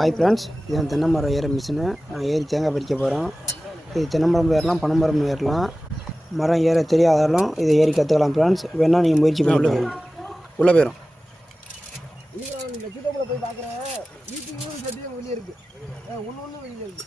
Hi friends, இது தென்னை மரம் ஏற மிஷினு. நான் ஏறி தேங்காய் பறிக்க போகிறோம். இது தென்னை மரம் ஏறலாம், பனை மரம் ஏறலாம். மரம் ஏற தெரியாதாலும் இதை ஏறி கற்றுக்கலாம் ஃப்ரெண்ட்ஸ். வேணால் நீங்கள் முயற்சி பண்ணி உள்ளே போயிடும். இந்த கிட்டக்குள்ள போய் பார்க்குறேன். வீட்டுக்கு சட்டியும் வெளியே இருக்கு, ஒன்று வெளியே இருக்கு.